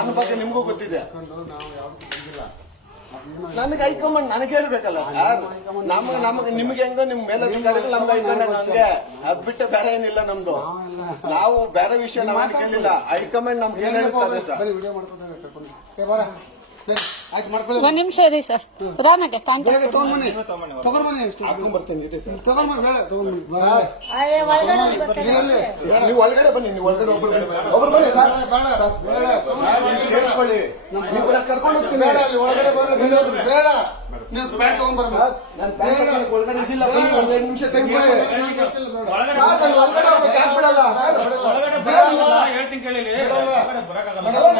ನನ್ನ ಬಗ್ಗೆ ನಿಮ್ಗೂ ಗೊತ್ತಿದೆ. ನನಗೆ ಹೈಕಮಾಂಡ್ ನನಗೆ ಹೇಳ್ಬೇಕಲ್ಲ? ನಮಗೆ ನಮಗೆ ನಿಮ್ಗೆ ಹೆಂಗ ನಿಮ್ ಮೇಲೆ ನಮ್ಗೆ ಹೈಕಮಾಂಡ್ ನಮ್ಗೆ ಅದ್ ಬಿಟ್ಟು ಬೇರೆ ಏನಿಲ್ಲ ನಮ್ದು. ನಾವು ಬೇರೆ ವಿಷಯ ನಾವು ಕೇಳಿಲ್ಲ. ಹೈಕಮಾಂಡ್ ನಮ್ಗೆ ಏನ್ ಹೇಳ್ತಾರೆ ಸರ್? ಒಂದ್ ನಿಮಿಷ ಇರಿ ಸರ್. ಹಾಕೊಂಡ್ ಬರ್ತೀನಿ ಇರಿ ಸರ್. ನೀವು ಒಳಗಡೆ ಬನ್ನಿ ನೀವು ಒಳಗಡೆ ಒಬ್ರು ಬನ್ನಿ ಒಬ್ರು ಬನ್ನಿ ಸರ್. ಕೇಳಿಸ್ಕೊಳ್ಳಿ. ನೀವು ಕರ್ಕೊಂಡು ಹೋಗ್ತೀನಿ. ನಾನು ಬ್ಯಾಂಕ್ ಒಳಗಡೆ ಇದಿಲ್ಲ ಬನ್ನಿ ಒಂದ್ ಎರಡು ನಿಮಿಷ ಟೈಮ್ ಕೊಡಿ ಒಳಗಡೆ ಹೋಗ್ಬೇಕು, ಯಾಕ್ ಬಿಡಲ್ಲ? ಸರ್? ಹೇಳ್ತೀನಿ ಕೇಳಿ ಇಲ್ಲಿ. ಬರಕ್ಕಾಗಲ್ಲ.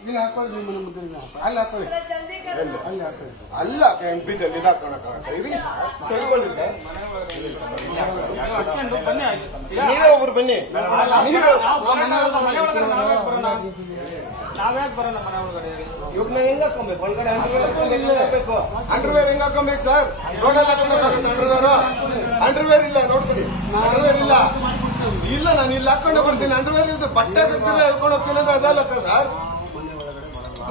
ಇಲ್ಲಿ ಹಾಕೊಳ್ಳಿ ನಿಮ್ಮ ಮನೆ ಮುಂದೆ ಇದೆ. ಅಲ್ಲಿ ಹಾಕೊಳ್ಳಿ. ಅಲ್ಲಿ ಹಾಕೊಳ್ಳಿ ಅಲ್ಲ ಕೆಂಪಿದಲ್ಲಿ ಹಾಕೋಣಕ್ಕಾಗತ್ತ ಸರ್. ನೀವೇ ಒಬ್ರು ಬನ್ನಿ. ಇವಾಗ ನಾನು ಹೆಂಗ್ ಹಾಕೊಬೇಕು ಒಳಗಡೆ ಅಂಡರ್ವೇರ್ ಹಾಕಬೇಕು? ಅಂಡರ್ವೇರ್ ಹೆಂಗ್ ಹಾಕೊಬೇಕು ಸರ್ ರೋಡಲ್ಲಿ ಅಂಡರ್ವೇರ್ ಅಂಡರ್ವೇರ್ ಇಲ್ಲ ನೋಡ್ಕೊಳ್ಳಿ. ಅಂಡರ್ವೇರ್ ಇಲ್ಲ. ಇಲ್ಲ ನಾನು ಇಲ್ಲಿ ಹಾಕೊಂಡೆ ಬರ್ತೀನಿ. ಅಂಡರ್ವೇರ್ ಇದ್ರೆ ಬಟ್ಟೆ ಹಾಕಿದ್ರೆ ಹೇಳ್ಕೊಂಡು ಹೋಗ್ತೀನಿ ಅಂದ್ರೆ ಅದಲ್ಲ ಸರ್.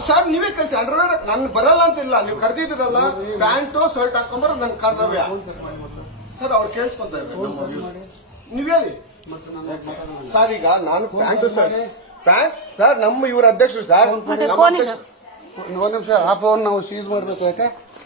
ಸರ್ ನೀವೇ ಕಳಿಸಿ. ಅಂಡರ್ವೇರ್ ನಾನು ಬರಲ್ಲ ಅಂತ ಇಲ್ಲ. ನೀವು ಕರೆದಿದ್ದೀರಲ್ಲ ಪ್ಯಾಂಟು ಶರ್ಟ್ ಹಾಕೊಂಬರೋದು ನನ್ನ ಕರ್ತವ್ಯ. ಸರ್ ಅವ್ರು ಕೇಳಿಸ್ಕೊಂತ ಇದ್ದಾರೆ ನೀವ್ ಹೇಳಿ. ಸರ್ ಈಗ ನಾನು ಪ್ಯಾಂಟು ಸರ್. ಪ್ಯಾಂಟ್ ಸರ್ ನಮ್ಮ ಇವ್ರ ಅಧ್ಯಕ್ಷರು ಸರ್. ಒಂದ್ ನಿಮಿಷ ಆ ಫೋನ್ ನಾವು ಸೀಸ್ ಮಾಡ್ಬೇಕು ಯಾಕೆ?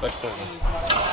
Bacana.